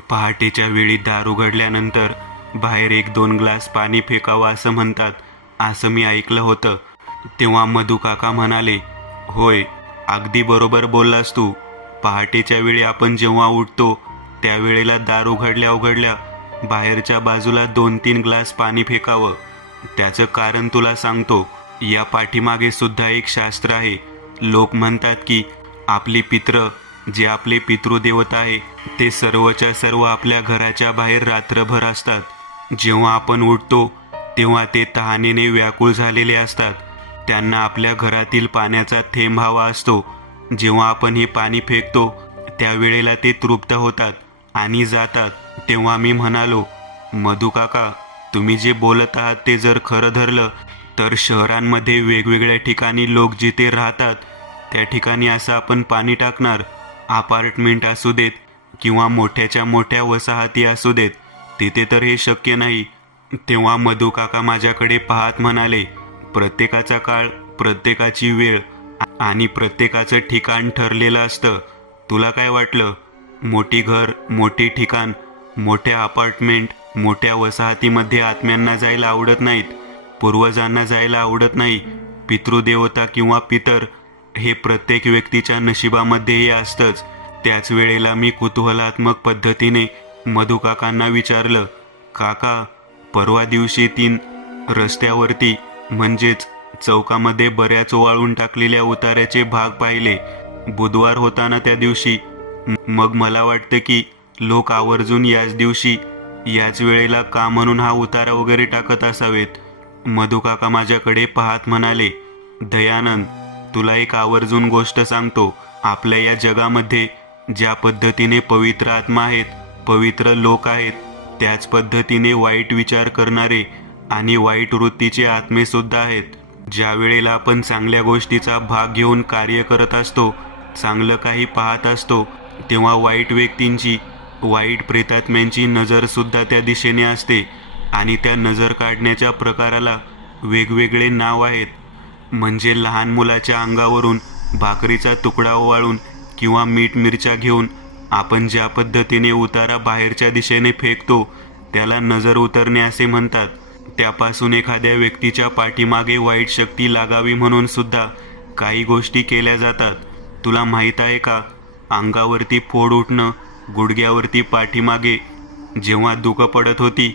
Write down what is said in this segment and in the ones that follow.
पहाटेच्या वेळी दार उघडल्यानंतर बाहेर 1-2 ग्लास पाणी फेकावं असं म्हणतात, असं मी ऐकलं होतं. तेव्हा मधू काका म्हणाले, होय, अगदी बरोबर बोललास तू. पहाटेच्या वेळी आपण जेव्हा उठतो त्यावेळेला दार उघडल्या उघडल्या बाहेरच्या बाजूला 2-3 ग्लास पाणी फेकावं. त्याचं कारण तुला सांगतो. या पाठीमागे सुद्धा एक शास्त्र आहे. लोक म्हणतात की आपली पित्र, जे आपले पितृदेवता आहे, ते सर्वच्या सर्व आपल्या घराच्या बाहेर रात्रभर असतात. जेव्हा आपण उठतो तेव्हा ते तहानेने व्याकुळ झालेले असतात. त्यांना आपल्या घरातील पाण्याचा थेंब हवा असतो. जेव्हा आपण हे पाणी फेकतो त्यावेळेला ते तृप्त होतात आणि जातात. तेव्हा मी म्हणालो, मधू काका, तुम्ही जे बोलत आहात ते जर खरं धरलं तर शहरांमध्ये वेगवेगळ्या ठिकाणी लोक जिथे राहतात त्या ठिकाणी असं आपण पाणी टाकणार. अपार्टमेंट असू देत किंवा मोठ्याच्या मोठ्या वसाहती असू देत, तिथे तर हे शक्य नाही. तेव्हा मधू काका माझ्याकडे पाहत म्हणाले, प्रत्येकाचा काळ, प्रत्येकाची वेळ आणि प्रत्येकाचं ठिकाण ठरलेलं असतं. तुला काय वाटलं? मोठी घर, मोठी ठिकाण, मोठ्या अपार्टमेंट, मोठ्या वसाहतीमध्ये आत्म्यांना जायला आवडत नाहीत, पूर्वजांना जायला आवडत नाही. पितृदेवता किंवा पितर हे प्रत्येक व्यक्तीच्या नशिबामध्येही असतंच. त्याच वेळेला मी कुतूहलात्मक पद्धतीने मधू काकांना विचारलं, काका, परवा दिवशी 3 रस्त्यावरती म्हणजेच चौकामध्ये बऱ्याच वाळून टाकलेल्या उतार्याचे भाग पाहिले. बुधवार होता ना त्या दिवशी. मग मला वाटतं की लोक आवर्जून याच दिवशी याच वेळेला का म्हणून हा उतारा वगैरे टाकत असावेत. मधू काका माझ्याकडे पाहत म्हणाले, दयानंद, तुला एक आवर्जून गोष्ट सांगतो. आपल्या या जगामध्ये ज्या पद्धतीने पवित्र आत्मा आहेत, पवित्र लोक आहेत, त्याच पद्धतीने वाईट विचार करणारे आणि वाईट वृत्तीचे आत्मेसुद्धा आहेत. ज्या वेळेला आपण चांगल्या गोष्टीचा भाग घेऊन कार्य करत असतो, चांगलं काही पाहत असतो, तेव्हा वाईट व्यक्तींची, वाईट प्रेतात्म्यांची नजरसुद्धा त्या दिशेने असते आणि त्या नजर काढण्याच्या प्रकाराला वेगवेगळे नाव आहेत. म्हणजे लहान मुलाच्या अंगावरून भाकरीचा तुकडा ओवाळून किंवा मीठ मिरच्या घेऊन आपण ज्या पद्धतीने उतारा बाहेरच्या दिशेने फेकतो त्याला नजर उतरणे असे म्हणतात. त्यापासून एखाद्या व्यक्तीच्या पाठीमागे वाईट शक्ती लागावी म्हणून सुद्धा काही गोष्टी केल्या जातात. तुला माहीत आहे का? अंगावरती फोड उठणं, गुडघ्यावरती पाठीमागे जेव्हा दुखं पडत होती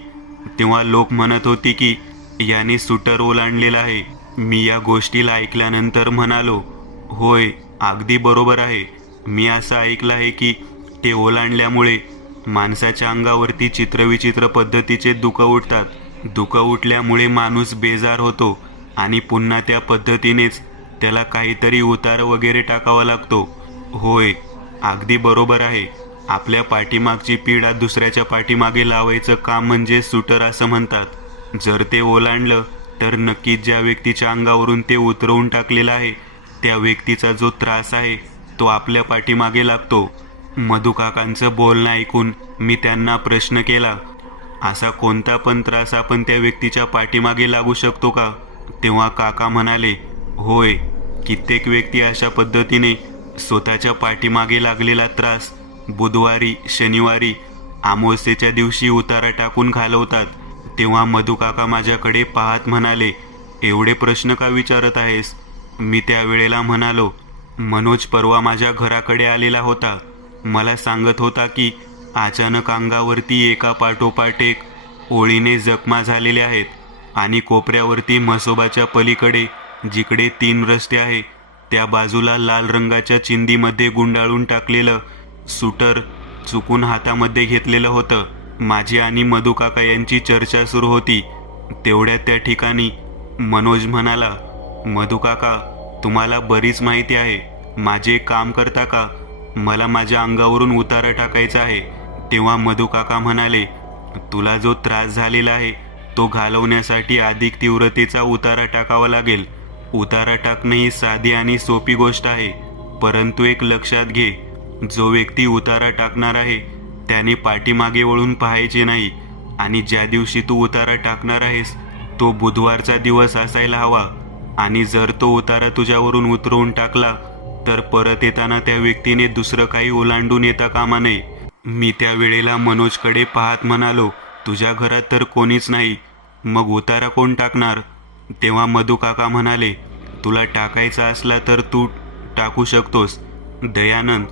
तेव्हा लोक म्हणत होती की याने सुटर ओलांडलेला आहे. मी या गोष्टीला ऐकल्यानंतर म्हणालो, होय, अगदी बरोबर आहे. मी असं ऐकलं आहे की ते ओलांडल्यामुळे माणसाच्या अंगावरती चित्रविचित्र पद्धतीचे दुखं उठतात. दुखं उठल्यामुळे माणूस बेजार होतो आणि पुन्हा त्या पद्धतीनेच त्याला काहीतरी उतार वगैरे टाकावा लागतो. होय, अगदी बरोबर आहे. आपल्या पाठीमागची पीडा दुसऱ्याच्या पाठीमागे लावायचं काम म्हणजे सुटर असं म्हणतात. जर ते ओलांडलं तर नक्कीच ज्या व्यक्तीच्या अंगावरून ते उतरवून टाकलेलं आहे त्या व्यक्तीचा जो त्रास आहे तो आपल्या पाठीमागे लागतो. मधू काकांचं बोलणं ऐकून मी त्यांना प्रश्न केला, असा कोणता पण त्रास आपण त्या व्यक्तीच्या पाठीमागे लागू शकतो का? तेव्हा काका म्हणाले, होय, कित्येक व्यक्ती अशा पद्धतीने स्वतःच्या पाठीमागे लागलेला त्रास बुधवारी, शनिवारी, अमावस्येच्या दिवशी उतारा टाकून घालवतात. तेव्हा मधू काका माझ्याकडे पाहत म्हणाले, एवढे प्रश्न का विचारत आहेस? मी त्यावेळेला म्हणालो, मनोज परवा माझ्या घराकडे आलेला होता. मला सांगत होता की अचानक अंगावरती एका पाठोपाठ एक ओळीने जखमा झालेल्या आहेत आणि कोपऱ्यावरती म्हसोबाच्या पलीकडे जिकडे 3 रस्ते आहे त्या बाजूला लाल रंगाच्या चिंदीमध्ये गुंडाळून टाकलेलं सुटर चुकून हातामध्ये घेतलेलं होतं. माझी आणि मधू काका यांची चर्चा सुरू होती. तेवढ्यात त्या ठिकाणी मनोज म्हणाला, मधू काका, तुम्हाला बरीच माहिती आहे. माझे एक काम करता का? मला माझ्या अंगावरून उतारा टाकायचा आहे. तेव्हा मधू काका म्हणाले, तुला जो त्रास झालेला आहे तो घालवण्यासाठी अधिक तीव्रतेचा उतारा टाकावा लागेल. उतारा टाकणे ही साधी आणि सोपी गोष्ट आहे, परंतु एक लक्षात घे, जो व्यक्ती उतारा टाकणार आहे त्याने पाठीमागे वळून पाहायचे नाही आणि ज्या दिवशी तू उतारा टाकणार आहेस तो बुधवारचा दिवस असायला हवा आणि जर तो उतारा तुझ्यावरून उतरवून टाकला तर परत येताना त्या व्यक्तीने दुसरं काही ओलांडून येता कामा नये. मी त्या वेळेला मनोजकडे पाहत म्हणालो, तुझ्या घरात तर कोणीच नाही, मग उतारा कोण टाकणार? तेव्हा मधू काका म्हणाले, तुला टाकायचा असला तर तू टाकू शकतोस. दयानंद,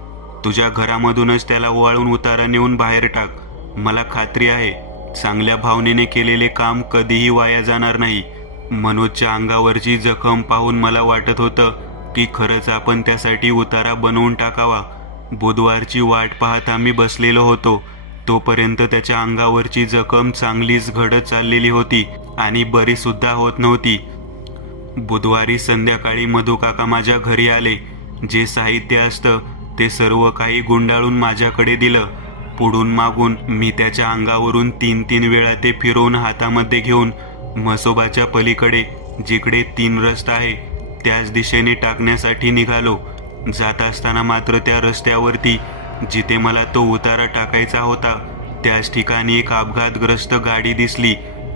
तुझ्या घरामधूनच त्याला ओवाळून उतारा नेऊन बाहेर टाक. मला खात्री आहे चांगल्या भावनेने केलेले काम कधीही वाया जाणार नाही. मनोजच्या अंगावरची जखम पाहून मला वाटत होतं की खरंच आपण त्यासाठी उतारा बनवून टाकावा. बुधवारची वाट पाहत आम्ही बसलेलो होतो. तोपर्यंत त्याच्या अंगावरची जखम चांगलीच घडत चाललेली होती आणि बरी सुद्धा होत नव्हती. बुधवारी संध्याकाळी मधू काका माझ्या घरी आले. जे साहित्य असतं ते सर्व काही गुंडाळून माझ्याकडे दिलं. पुढून मागून मी त्याच्या अंगावरून 3 वेळा ते फिरवून हातामध्ये घेऊन म्हसोबाच्या पलीकडे जिकडे 3 रस्ता आहे त्याच दिशेने टाकण्यासाठी निघालो. जात असताना मात्र त्या रस्त्यावरती जिथे मला तो उतारा टाकायचा होता त्याच ठिकाणी एक अपघातग्रस्त गाडी दिसली.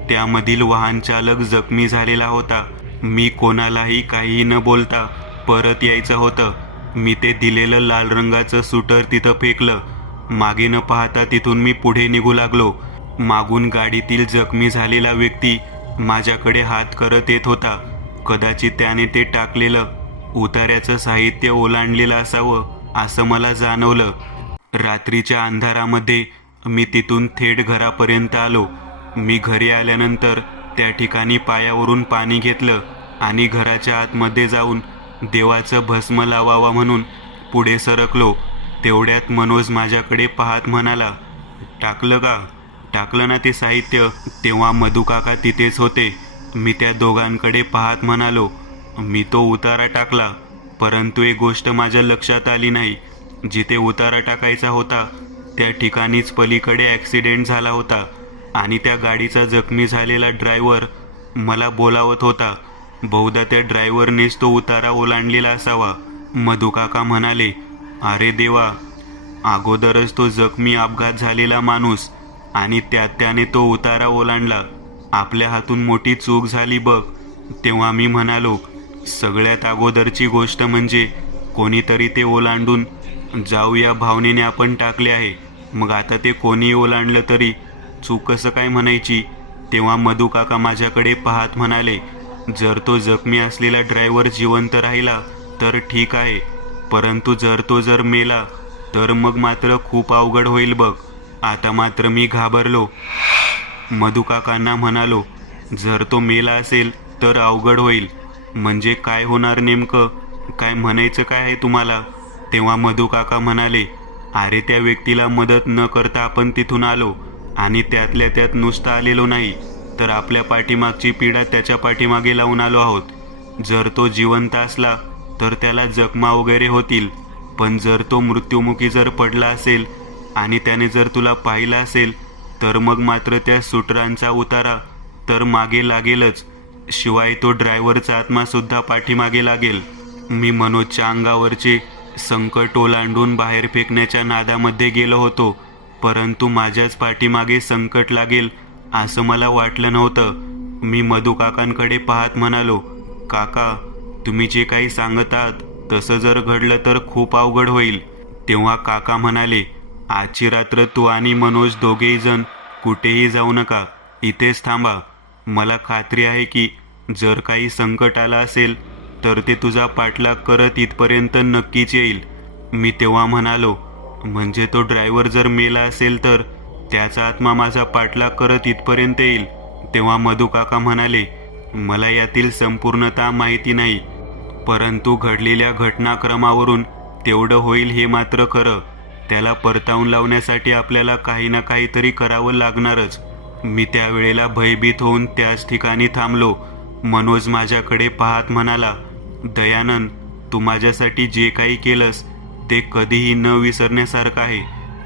त्यामधील वाहन चालक जखमी झालेला होता. मी कोणालाही काहीही न बोलता परत यायचं होतं. मी ते दिलेलं लाल रंगाचं सुटर तिथं फेकलं. मागे न पाहता तिथून मी पुढे निघू लागलो. मागून गाडीतील जखमी झालेला व्यक्ती माझ्याकडे हात करत येत होता. कदाचित त्याने ते टाकलेलं उतार्याचं साहित्य ओलांडलेलं असावं असं मला जाणवलं. रात्रीच्या अंधारामध्ये मी तिथून थेट घरापर्यंत आलो. मी घरी आल्यानंतर त्या ठिकाणी पायावरून पाणी घेतलं आणि घराच्या आतमध्ये जाऊन देवाचं भस्म लावावा म्हणून पुढे सरकलो. तेवढ्यात मनोज माझ्याकडे पाहत म्हणाला, टाकलं का? टाकलं ना ते साहित्य? तेव्हा मधू काका तिथेच होते. मी त्या दोघांकडे पाहत म्हणालो, मी तो उतारा टाकला, परंतु एक गोष्ट माझ्या लक्षात आली नाही. जिथे उतारा टाकायचा होता त्या ठिकाणीच पलीकडे ॲक्सिडेंट झाला होता आणि त्या गाडीचा जखमी झालेला ड्रायव्हर मला बोलावत होता. बहुधा त्या ड्रायव्हरनेच तो उतारा ओलांडलेला असावा. मधू काका म्हणाले, अरे देवा, अगोदरच तो जखमी अपघात झालेला माणूस आणि त्याने तो उतारा ओलांडला. आपल्या हातून मोठी चूक झाली बघ. तेव्हा मी म्हणालो, सगळ्यात अगोदरची गोष्ट म्हणजे कोणीतरी ते ओलांडून जाऊ या भावनेने आपण टाकले आहे. मग आता ते कोणी ओलांडलं तरी चूक कसं काय म्हणायची? तेव्हा मधू काका माझ्याकडे पाहत म्हणाले, जर तो जखमी असलेला ड्रायव्हर जिवंत राहिला तर ठीक आहे, परंतु जर मेला तर मग मात्र खूप अवघड होईल बघ. आता मात्र मी घाबरलो. मधू काकांना म्हणालो, जर तो मेला असेल तर अवघड होईल म्हणजे काय होणार नेमकं? काय म्हणायचं काय आहे तुम्हाला? तेव्हा मधू काका म्हणाले, अरे त्या व्यक्तीला मदत न करता आपण तिथून आलो आणि त्यातल्या त्यात नुसतं आलेलो नाही तर आपल्या पाठीमागची पिढा त्याच्या पाठीमागे लावून आलो आहोत. जर तो जिवंत असला तर त्याला जखमा वगैरे होतील, पण जर तो मृत्युमुखी जर पडला असेल आणि त्याने जर तुला पाहिलं असेल तर मग मात्र त्या सुटरांचा उतारा तर मागे लागेलच, शिवाय तो ड्रायव्हरचा आत्मासुद्धा पाठीमागे लागेल. मी मनोजच्या अंगावरचे संकट ओलांडून बाहेर फेकण्याच्या नादामध्ये गेलो होतो, परंतु माझ्याच पाठीमागे संकट लागेल असं मला वाटलं नव्हतं. मी मधू काकांकडे पाहत म्हणालो, काका, तुम्ही जे काही सांगत आहात तसं जर घडलं तर खूप अवघड होईल. तेव्हा काका म्हणाले, आजची रात्र तू आणि मनोज दोघेही जण कुठेही जाऊ नका, इथेच थांबा. मला खात्री आहे की जर काही संकट आलं असेल तर ते तुझा पाठलाग करत इथपर्यंत नक्कीच येईल. मी तेव्हा म्हणालो, म्हणजे तो ड्रायव्हर जर मेला असेल तर त्याचा आत्मा माझा पाठलाग करत इथपर्यंत येईल? तेव्हा मधू काका म्हणाले, मला यातील संपूर्णतः माहिती नाही, परंतु घडलेल्या घटनाक्रमावरून तेवढं होईल हे मात्र खरं. त्याला परतावून लावण्यासाठी आपल्याला काही ना काहीतरी करावं लागणारच. मी त्यावेळेला भयभीत होऊन त्याच ठिकाणी थांबलो. मनोज माझ्याकडे पाहत म्हणाला, दयानंद, तू माझ्यासाठी जे काही केलंस ते कधीही न विसरण्यासारखं आहे.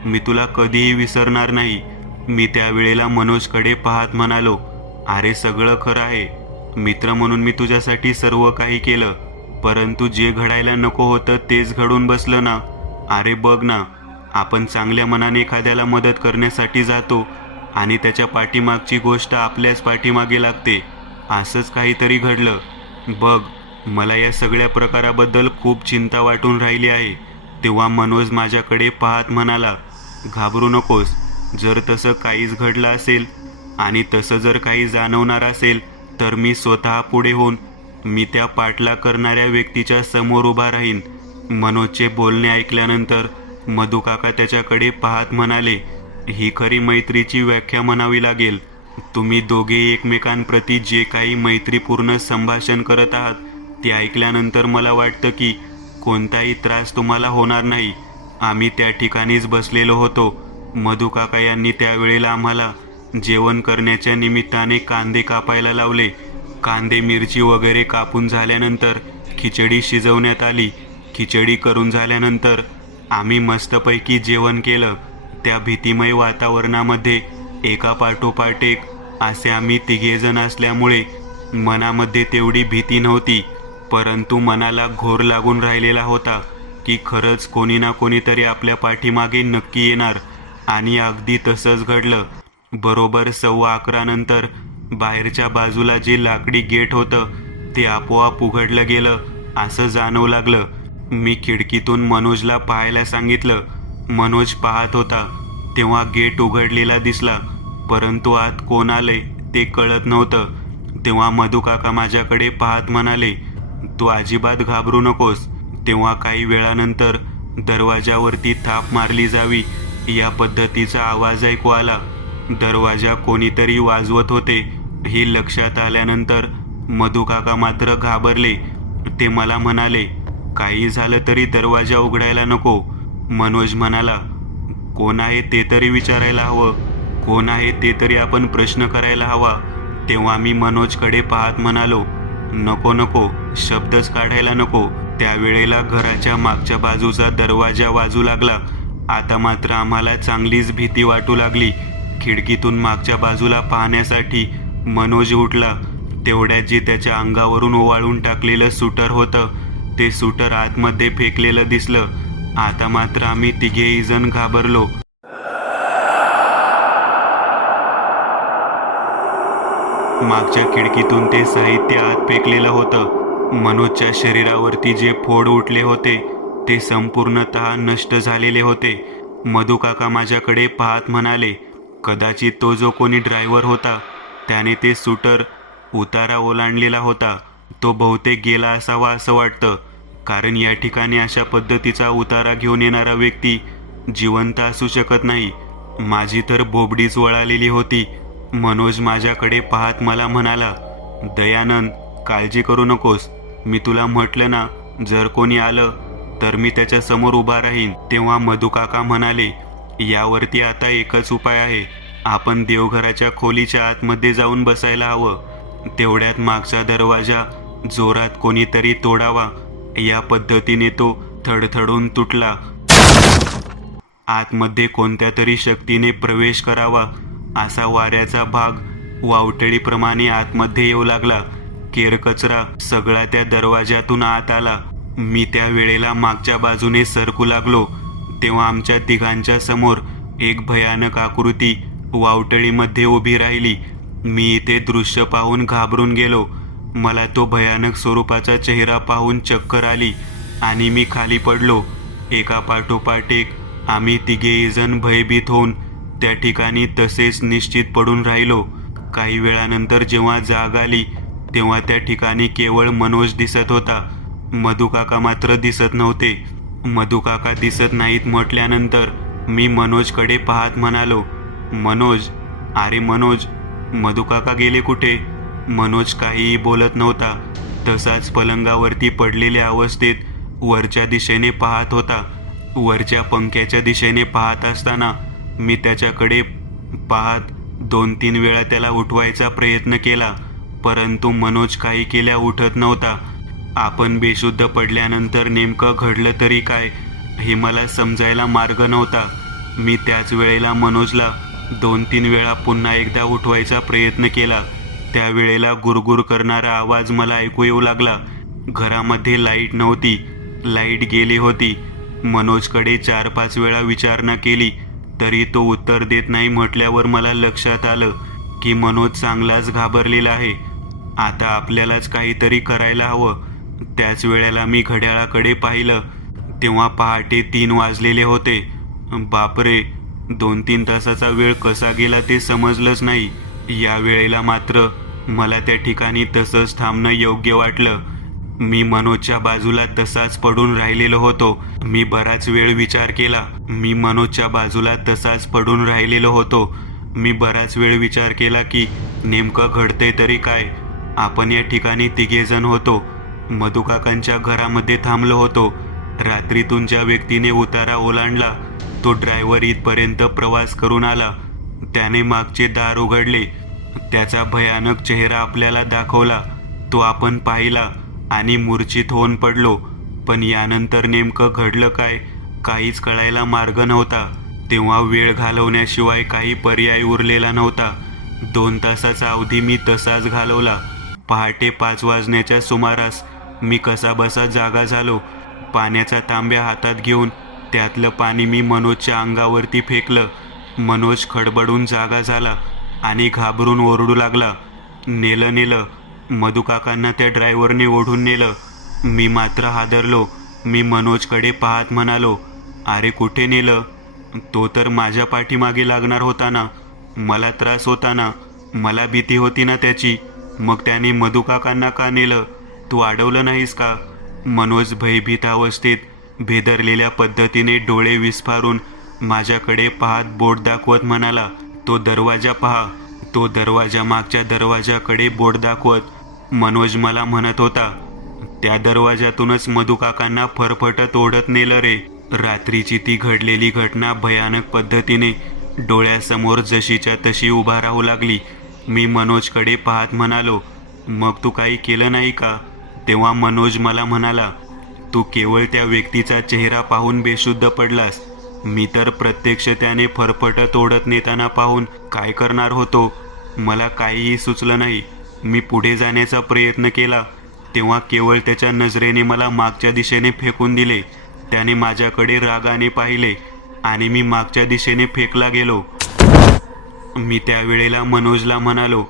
मी तुला कधीही विसरणार नाही. मी त्यावेळेला मनोजकडे पाहत म्हणालो, अरे सगळं खरं आहे. मित्र म्हणून मी तुझ्यासाठी सर्व काही केलं, परंतु जे घडायला नको होतं तेच घडून बसलं ना. अरे बघ ना, आपण चांगल्या मनाने एखाद्याला मदत करण्यासाठी जातो आणि त्याच्या पाठीमागची गोष्ट आपल्याच पाठीमागे लागते. असंच काहीतरी घडलं बघ. मला या सगळ्या प्रकाराबद्दल खूप चिंता वाटून राहिली आहे. तेव्हा मनोज माझ्याकडे पाहत म्हणाला, घाबरू नकोस. जर तसं काहीच घडलं असेल आणि तसं जर काही जाणवणार असेल तर मी स्वतः पुढे होऊन मी त्या पाठलाग करणाऱ्या व्यक्तीच्या समोर उभा राहीन. मनोजचे बोलणे ऐकल्यानंतर मधुकाका त्याच्याकडे पाहत म्हणाले, ही खरी मैत्रीची व्याख्या म्हणावी लागेल. तुम्ही दोघे एकमेकांप्रती जे काही मैत्रीपूर्ण संभाषण करत आहात ते ऐकल्यानंतर मला वाटतं की कोणताही त्रास तुम्हाला होणार नाही. आम्ही त्या ठिकाणीच बसलेलो होतो. मधुकाका यांनी त्यावेळेला आम्हाला जेवण करण्याच्या निमित्ताने कांदे कापायला लावले. कांदे मिरची वगैरे कापून झाल्यानंतर खिचडी शिजवण्यात आली. खिचडी करून झाल्यानंतर आम्ही मस्तपैकी जेवण केलं. त्या भीतिमय वातावरणामध्ये एका पाठोपाठ एक असे आम्ही तिघेजण असल्यामुळे मनामध्ये तेवढी भीती नव्हती, परंतु मनाला घोर लागून राहिलेला होता की खरंच कोणी ना कोणीतरी आपल्या पाठीमागे नक्की येणार. आणि अगदी तसंच घडलं. बरोबर 11:15 नंतर बाहेरच्या बाजूला जे लाकडी गेट होतं ते आपोआप उघडलं गेलं असं जाणवू लागलं. मी खिडकीतून मनोजला पाहायला सांगितलं. मनोज पाहत होता तेव्हा गेट उघडलेला दिसला, परंतु आत कोण आले ते कळत नव्हतं. तेव्हा मधुकाका माझ्याकडे पाहत म्हणाले, तू अजिबात घाबरू नकोस. तेव्हा काही वेळानंतर दरवाजावरती थाप मारली जावी या पद्धतीचा आवाज ऐकू आला. दरवाजा कोणीतरी वाजवत होते हे लक्षात आल्यानंतर मधुकाका मात्र घाबरले. ते मला म्हणाले, काही झालं तरी दरवाजा उघडायला नको. मनोज म्हणाला, कोण आहे ते तरी विचारायला हवं, कोण आहे ते तरी आपण प्रश्न करायला हवा. तेव्हा मी मनोजकडे पाहत म्हणालो, नको नको, शब्दच काढायला नको. त्यावेळेला घराच्या मागच्या बाजूचा दरवाजा वाजू लागला. आता मात्र आम्हाला चांगलीच भीती वाटू लागली. खिडकीतून मागच्या बाजूला पाहण्यासाठी मनोज उठला. तेवढ्यात जे त्याच्या अंगावरून ओवाळून टाकलेलं सुटर होतं ते सुटर आतमध्ये फेकलेलं दिसलं. आता मात्र आम्ही तिघेही जण घाबरलो. मागच्या खिडकीतून ते साहित्य आत फेकलेलं होतं. मनोजच्या शरीरावरती जे फोड उठले होते ते संपूर्णतः नष्ट झालेले होते. मधुकाका माझ्याकडे पाहत म्हणाले, कदाचित तो जो कोणी ड्रायव्हर होता त्याने ते सुटर उतारा ओलांडलेला होता. तो बहुतेक गेला असावा असं वाटतं, कारण या ठिकाणी अशा पद्धतीचा उतारा घेऊन येणारा व्यक्ती जिवंत असू शकत नाही. माझी तर बोबडीच वळालेली होती. मनोज माझ्याकडे पाहत मला म्हणाला, दयानंद, काळजी करू नकोस. मी तुला म्हटलं ना, जर कोणी आलं तर मी त्याच्या समोर उभा राहीन. तेव्हा मधुकाका म्हणाले, यावरती आता एकच उपाय आहे. आपण देवघराच्या खोलीच्या आतमध्ये जाऊन बसायला हवं. तेवढ्यात मागचा दरवाजा जोरात कोणीतरी तोडावा. या पद्धतीने तो थडथडून तुटला. आतमध्ये कोणत्या तरी शक्तीने प्रवेश करावा असा वाऱ्याचा भाग वावटळीप्रमाणे आतमध्ये येऊ लागला. केरकचरा सगळा त्या दरवाजातून आत आला. मी त्या वेळेला मागच्या बाजूने सरकू लागलो. तेव्हा आमच्या तिघांच्या समोर एक भयानक आकृती वावटळीमध्ये उभी राहिली. मी इथे दृश्य पाहून घाबरून गेलो. मला तो भयानक स्वरूपाचा चेहरा पाहून चक्कर आली आणि मी खाली पडलो. एका पाठोपाठ एक आम्ही तिघेही जण भयभीत होऊन त्या ठिकाणी तसेच निश्चित पडून राहिलो. काही वेळानंतर जेव्हा जाग आली तेव्हा त्या ठिकाणी केवळ मनोज दिसत होता. मधुकाका मात्र दिसत नव्हते. मधुकाका दिसत नाहीत म्हटल्यानंतर मी मनोजकडे पाहत म्हणालो, मनोज, अरे मनोज, मधुकाका गेले कुठे? मनोज काहीही बोलत नव्हता. तसाच पलंगावरती पडलेल्या अवस्थेत वरच्या दिशेने पाहत होता. वरच्या पंख्याच्या दिशेने पाहत असताना मी त्याच्याकडे पाहत 2-3 वेळा त्याला उठवायचा प्रयत्न केला, परंतु मनोज काही केल्या उठत नव्हता. आपण बेशुद्ध पडल्यानंतर नेमकं घडलं तरी काय हे मला समजायला मार्ग नव्हता. मी त्याच वेळेला मनोजला 2-3 वेळा पुन्हा एकदा उठवायचा प्रयत्न केला. त्यावेळेला गुरगुर करणारा आवाज मला ऐकू येऊ लागला. घरामध्ये लाईट नव्हती. लाईट गेली होती. मनोजकडे 4-5 वेळा विचारणा केली तरी तो उत्तर देत नाही. म्हटल्यावर मला लक्षात आलं की मनोज चांगलाच घाबरलेला आहे. आता आपल्यालाच काहीतरी करायला हवं. त्याच वेळेला मी घड्याळाकडे पाहिलं तेव्हा पहाटे 3 वाजलेले होते. बापरे, 2-3 तासाचा वेळ कसा गेला ते समजलंच नाही. या वेळेला मात्र मला त्या ठिकाणी तसंच थांबणं योग्य वाटलं. मी मनोजच्या बाजूला तसाच पडून राहिलेलो होतो. मी बराच वेळ विचार केला. मी मनोजच्या बाजूला तसाच पडून राहिलेलो होतो. मी बराच वेळ विचार केला की नेमकं घडतंय तरी काय. आपण या ठिकाणी 3 जण होतो. मधुकाकांच्या घरामध्ये थांबलो होतो. रात्रीतून ज्या व्यक्तीने उतारा ओलांडला तो ड्रायव्हर इथपर्यंत प्रवास करून आला. त्याने मागचे दार उघडले. त्याचा भयानक चेहरा आपल्याला दाखवला. तो आपण पाहिला आणि मूर्छित होऊन पडलो. पण यानंतर नेमकं घडलं काय, काहीच कळायला मार्ग नव्हता. तेव्हा वेळ घालवण्याशिवाय काही पर्याय उरलेला नव्हता. 2 तासाचा अवधी मी तसाच घालवला. पहाटे 5 वाजण्याच्या सुमारास मी कसाबसा जागा झालो. पाण्याचा तांब्या हातात घेऊन त्यातलं पाणी मी मनोजच्या अंगावरती फेकलं. मनोज खडबडून जागा झाला आणि घाबरून ओरडू लागला, नेलं नेलं. मधुकाकांना त्या ड्रायव्हरने ओढून नेलं. मी मात्र हादरलो. मी मनोजकडे पाहत म्हणालो, अरे कुठे नेलं? तो तर माझ्या पाठीमागे लागणार होता ना. मला त्रास होता ना. मला भीती होती ना त्याची. मग त्याने मधुकाकांना का नेलं? तू अडवलं नाहीस का? मनोज भयभीत अवस्थेत भेदरलेल्या पद्धतीने डोळे विस्फारून माझ्याकडे पाहत बोट दाखवत म्हणाला, तो दरवाजा पहा. तो दरवाजा मागच्या दरवाजाकडे बोट दाखवत मनोज मला म्हणत होता, त्या दरवाजातूनच मधुकाकांना फरफटत ओढत नेलं रे. रात्रीची ती घडलेली घटना भयानक पद्धतीने डोळ्यासमोर जशीच्या तशी उभा राहू लागली. मी मनोजकडे पाहत म्हणालो, मग तू काही केलं नाही का? तेव्हा मनोज मला म्हणाला, तू केवळ त्या व्यक्तीचा चेहरा पाहून बेशुद्ध पडलास. मी तर प्रत्यक्ष त्याने फरफटत ओढत नेताना पाहून काय करणार होतो. मला काहीही सुचलं नाही. मी पुढे जाण्याचा प्रयत्न केला तेव्हा केवळ त्याच्या नजरेने मला मागच्या दिशेने फेकून दिले. त्याने माझ्याकडे रागाने पाहिले आणि मी मागच्या दिशेने फेकला गेलो. मी त्यावेळेला मनोजला म्हणालो,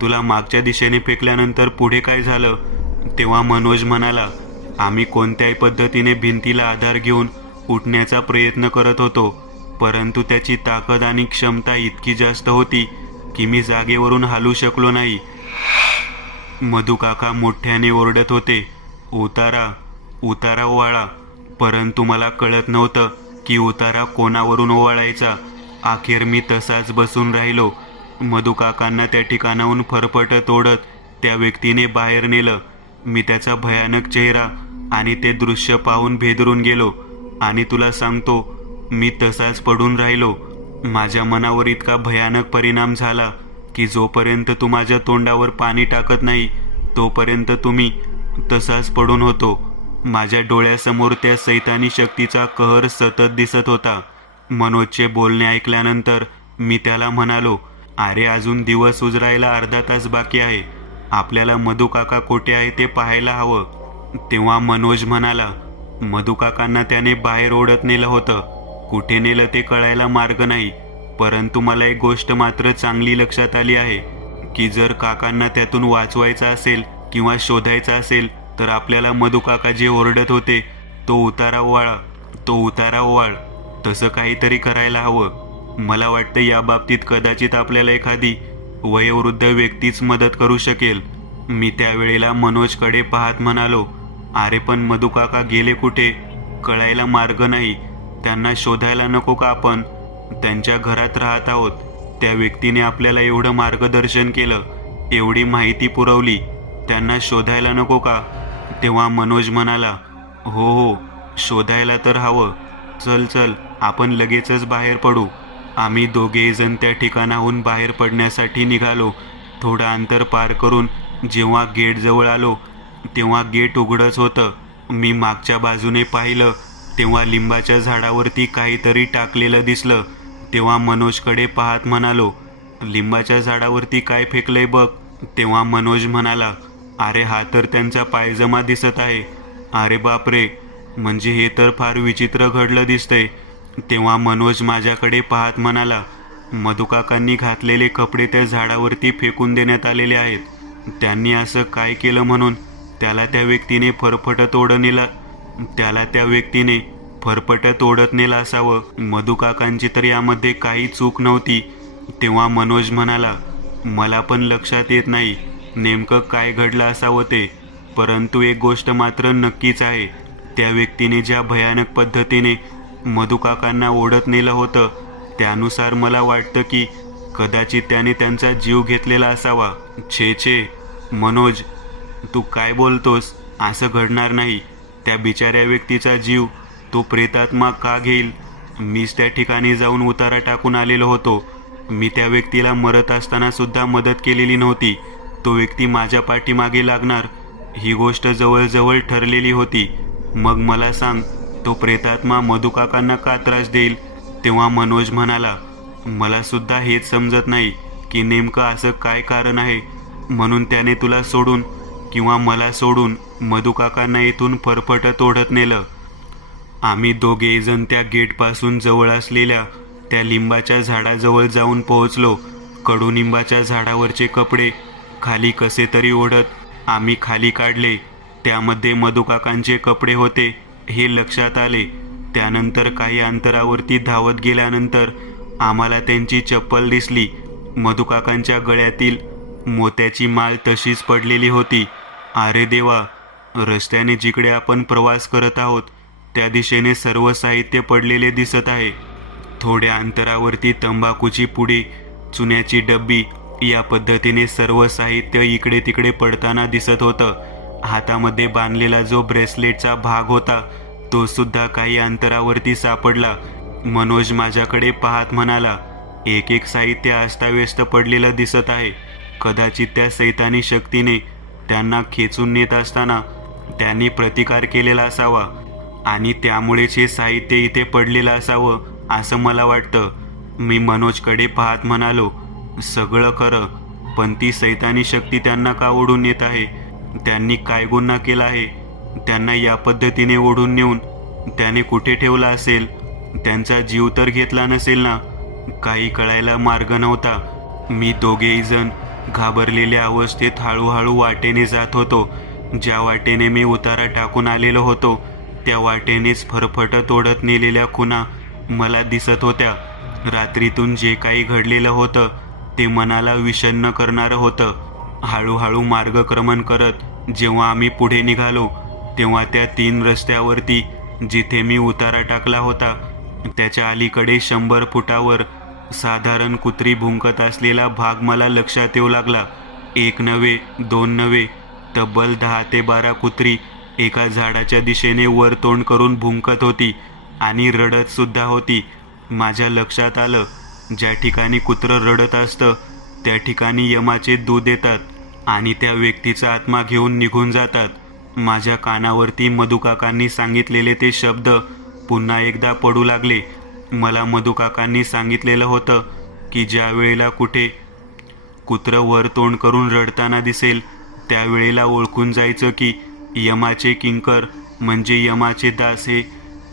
तुला मागच्या दिशेने फेकल्यानंतर पुढे काय झालं? तेव्हा मनोज म्हणाला, आम्ही कोणत्याही पद्धतीने भिंतीला आधार घेऊन उठण्याचा प्रयत्न करत होतो. परंतु त्याची ताकद आणि क्षमता इतकी जास्त होती की मी जागेवरून हालू शकलो नाही. मधुकाका मोठ्याने ओरडत होते, उतारा उतारा ओवाळा. परंतु मला कळत नव्हतं की उतारा कोणावरून ओवाळायचा. अखेर मी तसाच बसून राहिलो. मधुकाकांना त्या ठिकाणाहून फरफटत ओढत त्या व्यक्तीने बाहेर नेलं. मी त्याचा भयानक चेहरा आणि ते दृश्य पाहून भेदरून गेलो. आणि तुला सांगतो, मी तसाच पडून राहिलो. माझ्या मनावर इतका भयानक परिणाम झाला की जोपर्यंत तू माझ्या तोंडावर पाणी टाकत नाही तोपर्यंत तुम्ही तसाच पडून होतो. माझ्या डोळ्यासमोर त्या सैतानी शक्तीचा कहर सतत दिसत होता. मनोजचे बोलणे ऐकल्यानंतर मी त्याला म्हणालो, अरे अजून दिवस उजरायला अर्धा तास बाकी आहे. आपल्याला मधुकाका कुठे आहे ते पाहायला हवं. तेव्हा मनोज म्हणाला, मधुकाकांना त्याने बाहेर ओढत नेलं होतं. कुठे नेलं ते कळायला मार्ग नाही. परंतु मला एक गोष्ट मात्र चांगली लक्षात आली आहे की जर काकांना त्यातून वाचवायचं असेल किंवा शोधायचं असेल तर आपल्याला मधुकाका जे ओरडत होते तो उतारा ओवाळा, तो उतारा ओवाळ, तसं काहीतरी करायला हवं. मला वाटतं या बाबतीत कदाचित आपल्याला एखादी वयोवृद्ध व्यक्तीच मदत करू शकेल. मी त्यावेळेला मनोजकडे पाहत म्हणालो, अरे पण मधुकाका गेले कुठे? कळायला मार्ग नाही. त्यांना शोधायला नको का आपण? त्यांच्या घरात राहत आहोत. त्या व्यक्तीने आपल्याला एवढं मार्गदर्शन केलं, एवढी माहिती पुरवली. त्यांना शोधायला नको का? तेव्हा मनोज म्हणाला, हो हो, शोधायला तर हवं. चल चल, आपण लगेचच बाहेर पडू. आम्ही दोघेही जण त्या ठिकाणाहून बाहेर पडण्यासाठी निघालो. थोडं अंतर पार करून जेव्हा गेटजवळ आलो तेव्हा गेट उघडच होतं. मी मागच्या बाजूने पाहिलं तेव्हा लिंबाच्या झाडावरती काहीतरी टाकलेलं दिसलं. तेव्हा मनोजकडे पाहत म्हणालो, लिंबाच्या झाडावरती काय फेकलंय बघ. तेव्हा मनोज म्हणाला, अरे हा तर त्यांचा पायजमा दिसत आहे. अरे बापरे, म्हणजे हे तर फार विचित्र घडलं दिसतंय. तेव्हा मनोज माझ्याकडे पाहत म्हणाला, मधुकाकांनी घातलेले कपडे त्या झाडावरती फेकून देण्यात आलेले आहेत. त्यांनी असं काय केलं म्हणून त्याला त्या व्यक्तीने फरफटत ओढ नेला? त्याला त्या व्यक्तीने फरफटत ओढत नेलं असावं. मधुकाकांची तर यामध्ये काही चूक नव्हती. तेव्हा मनोज म्हणाला, मला पण लक्षात येत नाही नेमकं काय घडलं असावं ते, परंतु एक गोष्ट मात्र नक्कीच आहे, त्या व्यक्तीने ज्या भयानक पद्धतीने मधुकाकांना ओढत नेलं होतं त्यानुसार मला वाटतं की कदाचित त्याने त्यांचा जीव घेतलेला असावा. छे छे मनोज, तू काय बोलतोस? असं घडणार नाही. त्या बिचाऱ्या व्यक्तीचा जीव तो प्रेतात्मा का घेईल? मीच त्या ठिकाणी जाऊन उतारा टाकून आलेलो होतो. मी त्या व्यक्तीला मरत असताना सुद्धा मदत केलेली नव्हती. तो व्यक्ती माझ्या पाठीमागे लागणार ही गोष्ट जवळजवळ ठरलेली होती. मग मला सांग, तो प्रेतात्मा मधुकाकांना का त्रास देईल? तेव्हा मनोज म्हणाला, मला सुद्धा हेच समजत नाही की नेमकं असं काय कारण आहे म्हणून त्याने तुला सोडून किंवा मला सोडून मधुकाकांना इथून फरफटत ओढत नेलं. आम्ही दोघेजण त्या गेटपासून जवळ असलेल्या त्या लिंबाच्या झाडाजवळ जाऊन पोहोचलो. कडुनिंबाच्या झाडावरचे कपडे खाली कसे तरी ओढत आम्ही खाली काढले. त्यामध्ये मधुकाकांचे कपडे होते हे लक्षात आले. त्यानंतर काही अंतरावरती धावत गेल्यानंतर आम्हाला त्यांची चप्पल दिसली. मधुकाकांच्या गळ्यातील मोत्याची माळ तशीच पडलेली होती. अरे देवा, रस्त्याने जिकडे आपण प्रवास करत आहोत त्या दिशेने सर्व साहित्य पडलेले दिसत आहे. थोड्या अंतरावरती तंबाखूची पुडी, चुन्याची डब्बी या पद्धतीने सर्व साहित्य इकडे तिकडे पडताना दिसत होतं. हातामध्ये बांधलेला जो ब्रेसलेटचा भाग होता तो सुद्धा काही अंतरावरती सापडला. मनोज माझ्याकडे पाहत म्हणाला, एक एक साहित्य अस्ताव्यस्त पडलेलं दिसत आहे. कदाचित त्या सैतानी शक्तीने त्यांना खेचून नेत असताना त्यांनी प्रतिकार केलेला असावा आणि त्यामुळेच हे साहित्य इथे पडलेलं असावं असं मला वाटतं. मी मनोजकडे पाहत म्हणालो, सगळं खरं, पण ती सैतानी शक्ती त्यांना का ओढून नेत आहे? त्यांनी काय गुन्हा केला आहे? त्यांना या पद्धतीने ओढून नेऊन त्याने कुठे ठेवला असेल? त्यांचा जीव तर घेतला नसेल ना? काही कळायला मार्ग नव्हता. मी दोघेही जण घाबरलेल्या अवस्थेत हळूहळू वाटेने जात होतो. ज्या वाटेने मी उतारा टाकून आलेलो होतो त्या वाटेनेच फरफटत ओढत नेलेल्या खुणा मला दिसत होत्या. रात्रीतून जे काही घडलेलं होतं ते मनाला विषण्ण करणारं होतं. हळूहळू मार्गक्रमण करत जेव्हा आम्ही पुढे निघालो तेव्हा त्या 3 रस्त्यावरती जिथे मी उतारा टाकला होता त्याच्या अलीकडे 100 फुटावर साधारण कुत्री भुंकत असलेला भाग मला लक्षात येऊ लागला. 1 नव्हे 2 नव्हे, तब्बल 10 ते 12 कुत्री एका झाडाच्या दिशेने वर तोंड करून भुंकत होती आणि रडत सुद्धा होती. माझ्या लक्षात आलं, ज्या ठिकाणी कुत्रं रडत असतं त्या ठिकाणी यमाचे दूध येतात आणि त्या व्यक्तीचा आत्मा घेऊन निघून जातात. माझ्या कानावरती मधुकाकांनी सांगितलेले ते शब्द पुन्हा एकदा पडू लागले. मला मधुकाकांनी सांगितलेलं होतं की ज्या वेळेला कुठे कुत्रं वर तोंड करून रडताना दिसेल त्यावेळेला ओळखून जायचं की यमाचे किंकर म्हणजे यमाचे दास हे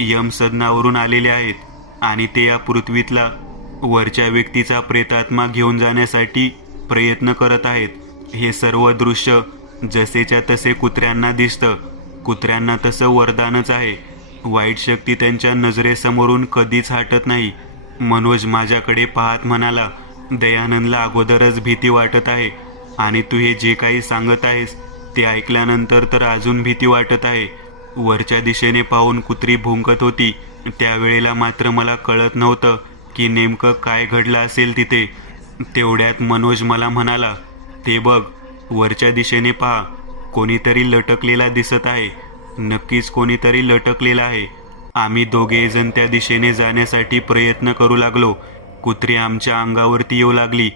यमसदनावरून आलेले आहेत आणि ते या पृथ्वीतला वरच्या व्यक्तीचा प्रेतात्मा घेऊन जाण्यासाठी प्रयत्न करत आहेत. हे सर्व दृश्य जसेच्या तसे कुत्र्यांना दिसतं. कुत्र्यांना तसं वरदानच आहे. वाईट शक्ती त्यांच्या नजरेसमोरून कधीच हटत नाही. मनोज माझ्याकडे पाहत म्हणाला, दयानंदला अगोदरच भीती वाटत आहे आणि तू हे जे काही सांगत आहेस ते ऐकल्यानंतर तर अजून भीती वाटत आहे. वरच्या दिशेने पाहून कुत्री भुंकत होती. त्यावेळेला मात्र मला कळत नव्हतं की नेमकं काय घडलं असेल तिथे. तेवढ्यात मनोज मला म्हणाला, ते बघ, वरच्या दिशेने पहा, कोणीतरी लटकलेला दिसत आहे. नक्कीच कोणीतरी लटकलेला आहे. आम्ही दोघेजण त्या दिशेने जाण्यासाठी प्रयत्न करू लागलो. कुत्री आमच्या अंगावरती येऊ लागली.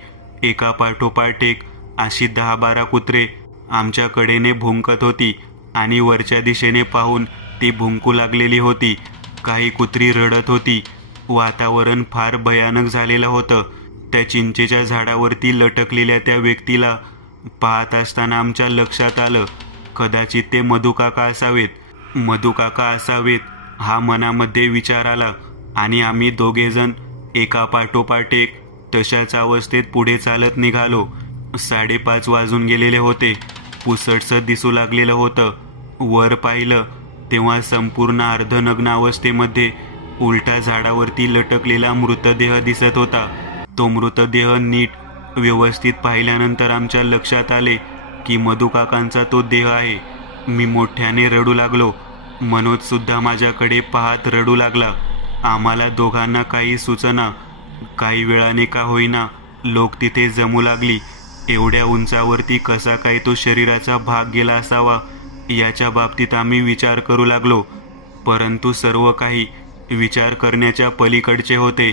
एका पाठोपाठ एक अशी 10-12 कुत्रे आमच्या कडेने भुंकत होती आणि वरच्या दिशेने पाहून ती भुंकू लागलेली होती. काही कुत्री रडत होती. वातावरण फार भयानक झालेलं होतं. त्या चिंचेच्या झाडावरती लटकलेल्या त्या व्यक्तीला पाहत असताना आमच्या लक्षात आलं, कदाचित ते मधुकाका असावेत. मधुकाका असावेत हा मनामध्ये विचार आला आणि आम्ही दोघेजण एका पाठोपाठ एक तशाच अवस्थेत पुढे चालत निघालो. 5:30 वाजून गेलेले होते. पुसटसं दिसू लागलेलं होतं. वर पाहिलं तेव्हा संपूर्ण अर्धनग्न अवस्थेमध्ये उलटा झाडावरती लटकलेला मृतदेह दिसत होता. तो मृतदेह नीट व्यवस्थित पाहिल्यानंतर आमच्या लक्षात आले की मधुकाकांचा तो देह आहे. मी मोठ्याने रडू लागलो. मनोजसुद्धा माझ्याकडे पाहत रडू लागला. आम्हाला दोघांना काही सुचना. काही वेळाने का होईना लोक तिथे जमू लागली. एवढ्या उंचावरती कसा काय तो शरीराचा भाग गेला असावा याच्या बाबतीत आम्ही विचार करू लागलो. परंतु सर्व काही विचार करण्याच्या पलीकडचे होते.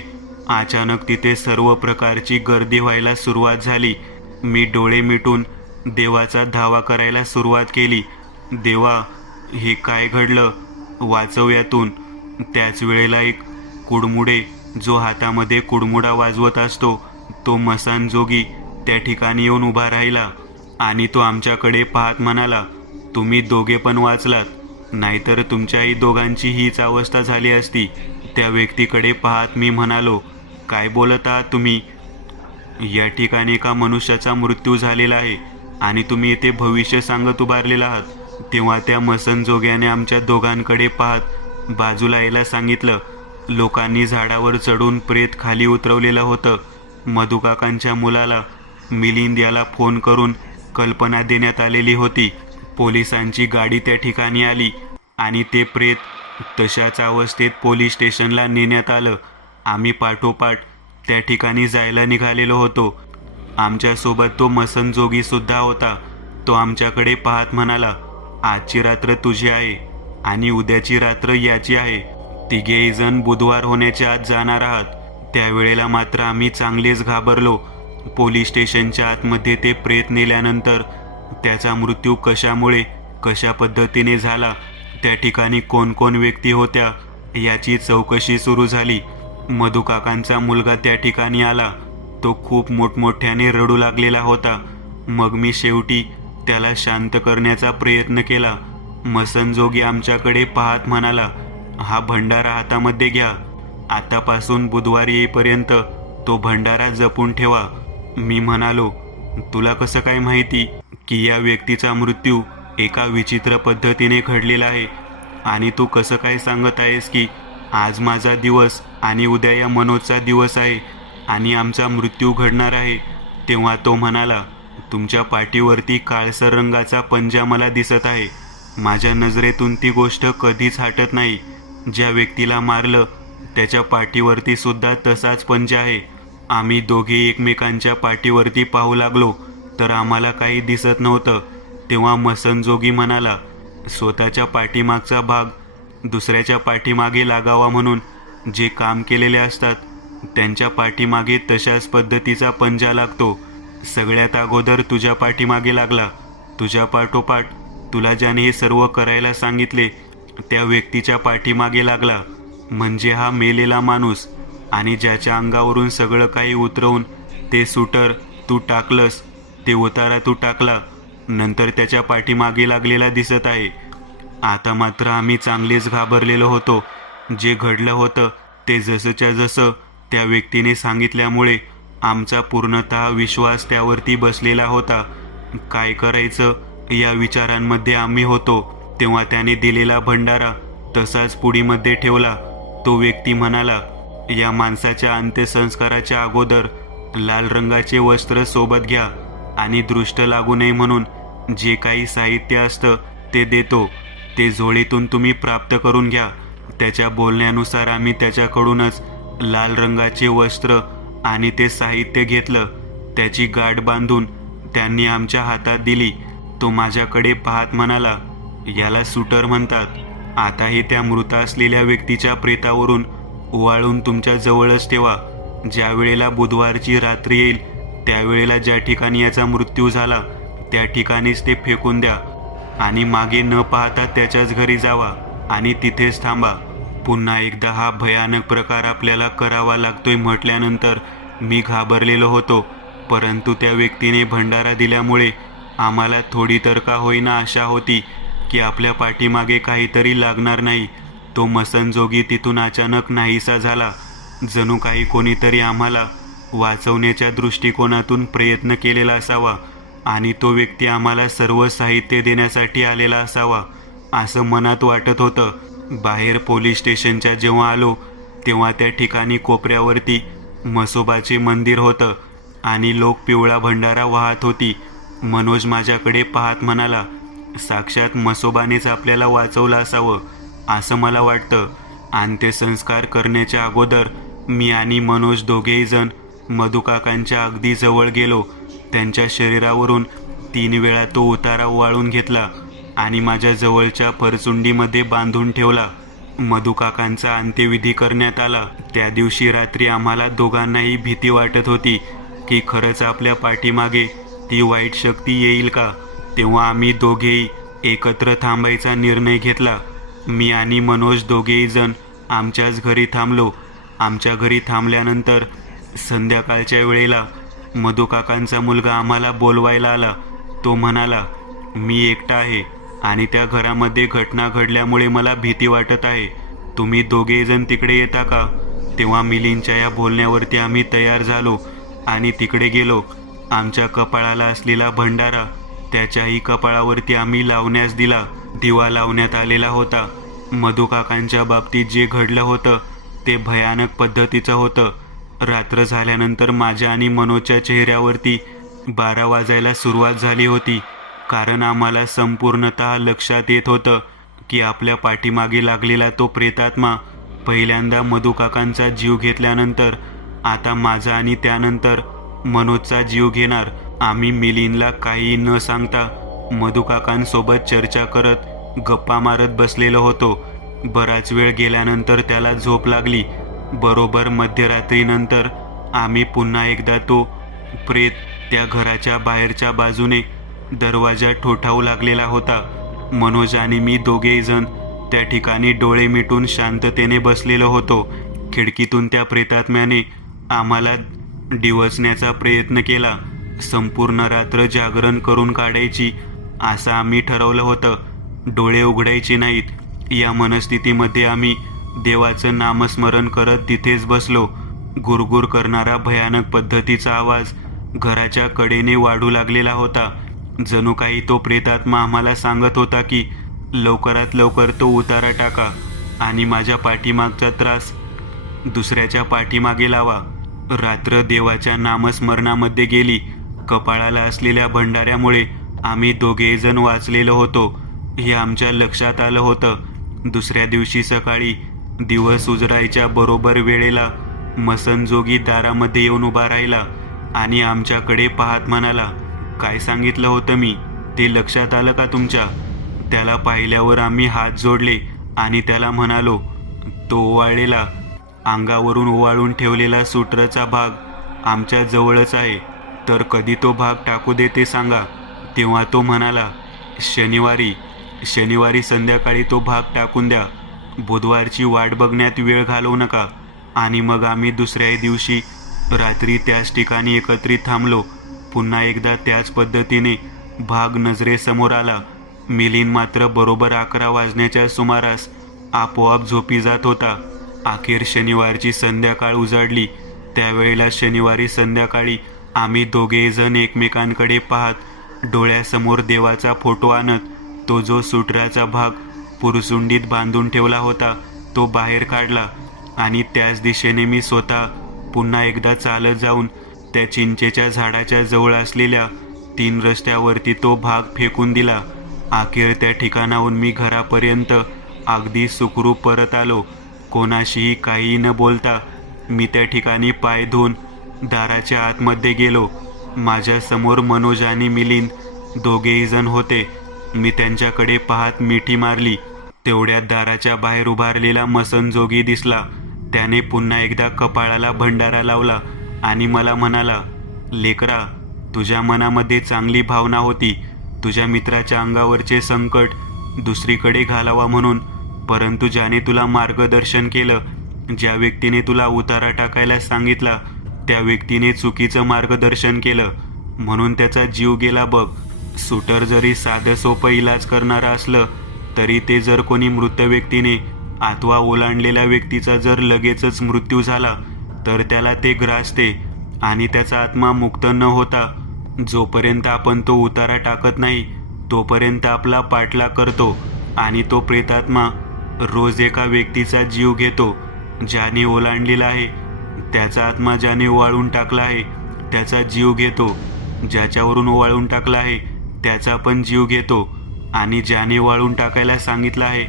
अचानक तिथे सर्व प्रकारची गर्दी व्हायला सुरुवात झाली. मी डोळे मिटून देवाचा धावा करायला सुरुवात केली. देवा, हे काय घडलं? वाचव यातून. त्याच वेळेला एक कुडमुडे, जो हातामध्ये कुडमुडा वाजवत असतो, तो मसानजोगी त्या ठिकाणी येऊन उभा राहिला आणि तो आमच्याकडे पाहत म्हणाला, तुम्ही दोघे पण वाचलात, नाहीतर तुमच्याही दोघांची हीच अवस्था झाली असती. त्या व्यक्तीकडे पाहत मी म्हणालो, काय बोलत आहात तुम्ही? या ठिकाणी एका मनुष्याचा मृत्यू झालेला आहे आणि तुम्ही येथे भविष्य सांगत उभारलेला आहात. तेव्हा त्या मसनजोग्याने आमच्या दोघांकडे पाहत बाजूला यायला सांगितलं. लोकांनी झाडावर चढून प्रेत खाली उतरवलेलं होतं. मधुकाकांच्या मुलाला मिलिंद याला फोन करून कल्पना देण्यात आलेली होती. पोलिसांची गाडी त्या ठिकाणी आली आणि ते प्रेत तशाच अवस्थेत पोलीस स्टेशनला नेण्यात आलं. आम्ही पाठोपाठ त्या ठिकाणी जायला निघालेलो होतो. आमच्यासोबत तो मसनजोगी सुद्धा होता. तो आमच्याकडे पाहत म्हणाला, आजची रात्र तुझी आहे आणि उद्याची रात्र याची आहे. तिघेही जण बुधवार होण्याच्या आत जाणार आहात. त्यावेळेला मात्र आम्ही चांगलेच घाबरलो. पोलीस स्टेशनच्या आतमध्ये ते प्रेत नेल्यानंतर त्याचा मृत्यू कशामुळे, कशा पद्धतीने झाला, त्या ठिकाणी कोण कोण व्यक्ती होत्या याची चौकशी सुरू झाली. मधुकाकांचा मुलगा त्या ठिकाणी आला. तो खूप मोठमोठ्याने रडू लागलेला होता. मग मी शेवटी त्याला शांत करण्याचा प्रयत्न केला. मसनजोगी आमच्याकडे पाहत म्हणाला, हा भंडारा हातामध्ये घ्या. आतापासून बुधवारी येईपर्यंत तो भंडारा जपून ठेवा. मी म्हणालो, तुला कसं काय माहिती की या व्यक्तीचा मृत्यू एका विचित्र पद्धतीने घडलेला आहे आणि तू कसं काय सांगत आहेस की आज माझा दिवस आणि उद्या या मनोजचा दिवस आहे आणि आमचा मृत्यू घडणार आहे? तेव्हा तो म्हणाला, तुमच्या पाठीवरती काळसर रंगाचा पंजा मला दिसत आहे. माझ्या नजरेतून ती गोष्ट कधीच हटत नाही. ज्या व्यक्तीला मारलं त्याच्या पाठीवरती सुद्धा तसाच पंजा आहे. आम्ही दोघे एकमेकांच्या पाठीवरती पाहू लागलो तर आम्हाला काही दिसत नव्हतं. तेव्हा मसनजोगी म्हणाला, स्वतःच्या पाठीमागचा भाग दुसऱ्याच्या पाठीमागे लागावा म्हणून जे काम केलेले असतात त्यांच्या पाठीमागे तशाच पद्धतीचा पंजा लागतो. सगळ्यात अगोदर तुझ्या पाठीमागे लागला. तुझ्या पाठोपाठ तुला ज्याने हे सर्व करायला सांगितले त्या व्यक्तीच्या पाठीमागे लागला. म्हणजे हा मेलेला माणूस. आणि ज्याच्या अंगावरून सगळं काही उतरवून ते सुटर तू टाकलंस, ते उतारा तू टाकला, नंतर त्याच्या पाठीमागे लागलेला दिसत आहे. आता मात्र आम्ही चांगलेच घाबरलेलो होतो. जे घडलं होतं ते जसंच्या जसं त्या व्यक्तीने सांगितल्यामुळे आमचा पूर्णतः विश्वास त्यावरती बसलेला होता. काय करायचं या विचारांमध्ये आम्ही होतो. तेव्हा त्याने दिलेला भंडारा तसाच पुडीमध्ये ठेवला. तो व्यक्ती म्हणाला, या माणसाच्या अंत्यसंस्काराच्या अगोदर लाल रंगाचे वस्त्र सोबत घ्या आणि दृष्ट लागू नये म्हणून जे काही साहित्य असतं ते देतो. ते झोळीतून तुम्ही प्राप्त करून घ्या. त्याच्या बोलण्यानुसार आम्ही त्याच्याकडूनच लाल रंगाचे वस्त्र आणि ते साहित्य घेतलं. त्याची गाठ बांधून त्यांनी आमच्या हातात दिली. तो माझ्याकडे पाहत म्हणाला, याला सुटर म्हणतात. आता हे त्या मृत असलेल्या व्यक्तीच्या प्रेतावरून ओवाळून तुमच्या जवळच ठेवा. ज्या वेळेला बुधवारची रात्र येईल त्यावेळेला ज्या ठिकाणी याचा मृत्यू झाला त्या ठिकाणीच ते फेकून द्या आणि मागे न पाहता त्याच्याच घरी जावा आणि तिथेच थांबा. पुन्हा एकदा हा भयानक प्रकार आपल्याला करावा लागतोय म्हटल्यानंतर मी घाबरलेलो होतो. परंतु त्या व्यक्तीने भंडारा दिल्यामुळे आम्हाला थोडी तर का होईना आशा होती की आपल्या पाठीमागे काहीतरी लागणार नाही. तो मसनजोगी तिथून अचानक नाहीसा झाला. जणू काही कोणीतरी आम्हाला वाचवण्याच्या दृष्टिकोनातून प्रयत्न केलेला असावा आणि तो व्यक्ती आम्हाला सर्व साहित्य देण्यासाठी आलेला असावा. असं मनात वाटत होतं. बाहेर पोलीस स्टेशनच्या जेव्हा आलो तेव्हा त्या ठिकाणी कोपऱ्यावरती म्हसोबाचे मंदिर होतं आणि लोक पिवळा भंडारा वाहत होती. मनोज माझ्याकडे पाहत म्हणाला, साक्षात म्हसोबानेच आपल्याला वाचवलं असावं असं मला वाटतं. अंत्यसंस्कार करण्याच्या अगोदर मी आणि मनोज दोघेही जण मधुकाकांच्या अगदी जवळ गेलो. त्यांच्या शरीरावरून 3 वेळा तो उतारा वाळून घेतला आणि माझ्या जवळच्या परचुंडीमध्ये बांधून ठेवला. मधुकाकांचा अंत्यविधी करण्यात आला. त्या दिवशी रात्री आम्हाला दोघांनाही भीती वाटत होती की खरंच आपल्या पाठीमागे ती वाईट शक्ती येईल का. तेव्हा आम्ही दोघेही एकत्र थांबायचा निर्णय घेतला. मी आणि मनोज दोघेही जण आमच्याच घरी थांबलो. आमच्या घरी थांबल्यानंतर संध्याकाळच्या वेळेला मधुकाकांचा मुलगा आम्हाला बोलवायला आला. तो म्हणाला, मी एकटा आहे आणि त्या घरामध्ये घटना घडल्यामुळे मला भीती वाटत आहे. तुम्ही दोघेही जण तिकडे येता का. तेव्हा मिलिंदच्या या बोलण्यावरती आम्ही तयार झालो आणि तिकडे गेलो. आमच्या कपाळाला असलेला भंडारा त्याच्याही कपाळावरती आम्ही लावण्यास दिला. दिवा लावण्यात आलेला होता. मधुकाकांच्या बाबतीत जे घडलं होतं ते भयानक पद्धतीचं होतं. रात्र झाल्यानंतर माझ्या आणि मनोजच्या चेहऱ्यावरती 12 वाजायला सुरुवात झाली होती. कारण आम्हाला संपूर्णतः लक्षात येत होतं की आपल्या पाठीमागे लागलेला तो प्रेतात्मा पहिल्यांदा मधुकाकांचा जीव घेतल्यानंतर आता माझा आणि त्यानंतर मनोजचा जीव घेणार. आम्ही मिलिंदला काही न सांगता मधुकाकांसोबत चर्चा करत गप्पा मारत बसलेलो होतो. बराच वेळ गेल्यानंतर त्याला झोप लागली. बरोबर मध्यरात्रीनंतर आम्ही पुन्हा एकदा तो प्रेत त्या घराच्या बाहेरच्या बाजूने दरवाजा ठोठावू लागलेला होता. मनोज आणि मी दोघेही जण त्या ठिकाणी डोळे मिटून शांततेने बसलेलो होतो. खिडकीतून त्या प्रेतात्म्याने आम्हाला डिवचण्याचा प्रयत्न केला. संपूर्ण रात्र जागरण करून काढायची असं आम्ही ठरवलं होतं. डोळे उघडायचे नाहीत. या मनस्थितीमध्ये आम्ही देवाचं नामस्मरण करत तिथेच बसलो. गुरगुर करणारा भयानक पद्धतीचा आवाज घराच्या कडेने वाढू लागलेला होता. जणू काही तो प्रेतात्मा आम्हाला सांगत होता की लवकरात लवकर तो उतारा टाका आणि माझ्या पाठीमागचा त्रास दुसऱ्याच्या पाठीमागे लावा. रात्र देवाच्या नामस्मरणामध्ये गेली. कपाळाला असलेल्या भंडाऱ्यामुळे आम्ही दोघेही जण वाचलेलो होतो हे आमच्या लक्षात आलं होतं. दुसऱ्या दिवशी सकाळी दिवस उजडायच्या बरोबर वेळेला मसनजोगी दारामध्ये येऊन उभा राहिला आणि आमच्याकडे पाहत म्हणाला, काय सांगितलं होतं मी ते लक्षात आलं का तुमच्या. त्याला पाहिल्यावर आम्ही हात जोडले आणि त्याला म्हणालो, तो ओवाळलेला अंगावरून ओवाळून ठेवलेला सुटरचा भाग आमच्या जवळच आहे, तर कधी तो भाग टाकू दे ते सांगा. तेव्हा तो म्हणाला, शनिवारी संध्याकाळी तो भाग टाकून द्या. बुधवारची वाट बघण्यात वेळ घालवू नका. आणि मग आम्ही दुसऱ्याही दिवशी रात्री त्याच ठिकाणी एकत्रित थांबलो. पुन्हा एकदा त्याच पद्धतीने भाग नजरेसमोर आला. मिलिंद मात्र बरोबर 11 वाजण्याच्या सुमारास आपोआप झोपी जात होता. अखेर शनिवारची संध्याकाळ उजाडली. त्यावेळेला शनिवारी संध्याकाळी आम्ही दोघेही जण एकमेकांकडे पाहत डोळ्यासमोर देवाचा फोटो आणत तो जो सुटराचा भाग पुरसुंडीत बांधून ठेवला होता तो बाहेर काढला आणि त्याच दिशेने मी स्वतः पुन्हा एकदा चालत जाऊन त्या चिंचेच्या झाडाच्या जवळ असलेल्या 3 रस्त्यावरती तो भाग फेकून दिला. अखेर त्या ठिकाणाहून मी घरापर्यंत अगदी सुखरूप परत आलो. कोणाशीही काही न बोलता मी त्या ठिकाणी पाय धुवून दाराच्या आतमध्ये गेलो. माझ्या समोर मनोज आणि मिलिंद दोघेही जण होते. मी त्यांच्याकडे पाहत मिठी मारली. तेवढ्यात दाराच्या बाहेर उभारलेला मसनजोगी दिसला. त्याने पुन्हा एकदा कपाळाला भंडारा लावला आणि मला म्हणाला, लेकरा, तुझ्या मनामध्ये चांगली भावना होती तुझ्या मित्राच्या अंगावरचे संकट दुसरीकडे घालावा म्हणून, परंतु ज्याने तुला मार्गदर्शन केलं, ज्या व्यक्तीने तुला उतारा टाकायला सांगितला त्या व्यक्तीने चुकीचं मार्गदर्शन केलं म्हणून त्याचा जीव गेला बघ. सुटर जरी साधं सोपं इलाज करणारा असलं तरी ते जर कोणी मृत व्यक्तीने अथवा ओलांडलेल्या व्यक्तीचा जर लगेचच मृत्यू झाला तर त्याला ते ग्रासते आणि त्याचा आत्मा मुक्त न होता जोपर्यंत आपण तो उतारा टाकत नाही तोपर्यंत आपला पाठलाग करतो आणि तो प्रेतात्मा रोज एका व्यक्तीचा जीव घेतो. ज्याने ओलांडलेला आहे त्याचा आत्मा ज्याने ओवाळून टाकला आहे त्याचा जीव घेतो. ज्याच्यावरून ओवाळून टाकला आहे त्याचा पण जीव घेतो आणि ज्याने ओवाळून टाकायला सांगितलं आहे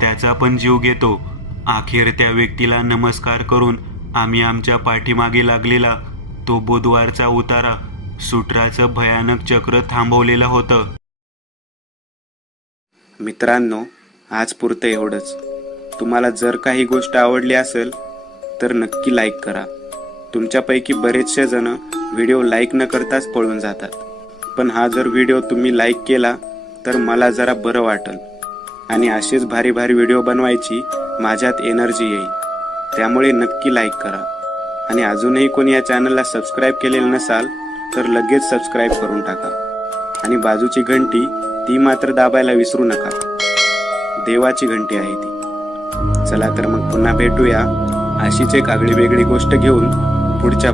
त्याचा पण जीव घेतो. अखेर त्या व्यक्तीला नमस्कार करून आम्ही आमच्या पाठीमागे लागलेला तो बुधवारचा उतारा सुटराचं भयानक चक्र थांबवलेलं होतं. मित्रांनो, आज पुरतं एवढंच. तुम्हाला जर काही गोष्ट आवडली असेल तर नक्की लाईक करा. तुमच्यापैकी बरेचसे जण व्हिडिओ लाईक न करताच पळून जातात, पण हा जर व्हिडिओ तुम्ही लाईक केला तर मला जरा बरं वाटेल आणि असेच भारी भारी व्हिडिओ बनवायची माझ्यात एनर्जी येईल. त्यामुळे नक्की लाईक करा आणि अजूनही कोणी या चॅनलला सबस्क्राईब केलेलं नसाल तर लगेच सबस्क्राईब करून टाका आणि बाजूची घंटी ती मात्र दाबायला विसरू नका. देवाची घंटी आहे ती. चला तर मग पुन्हा भेटूया अशीच एक आगळी वेगळी गोष्ट घेऊन पुढच्या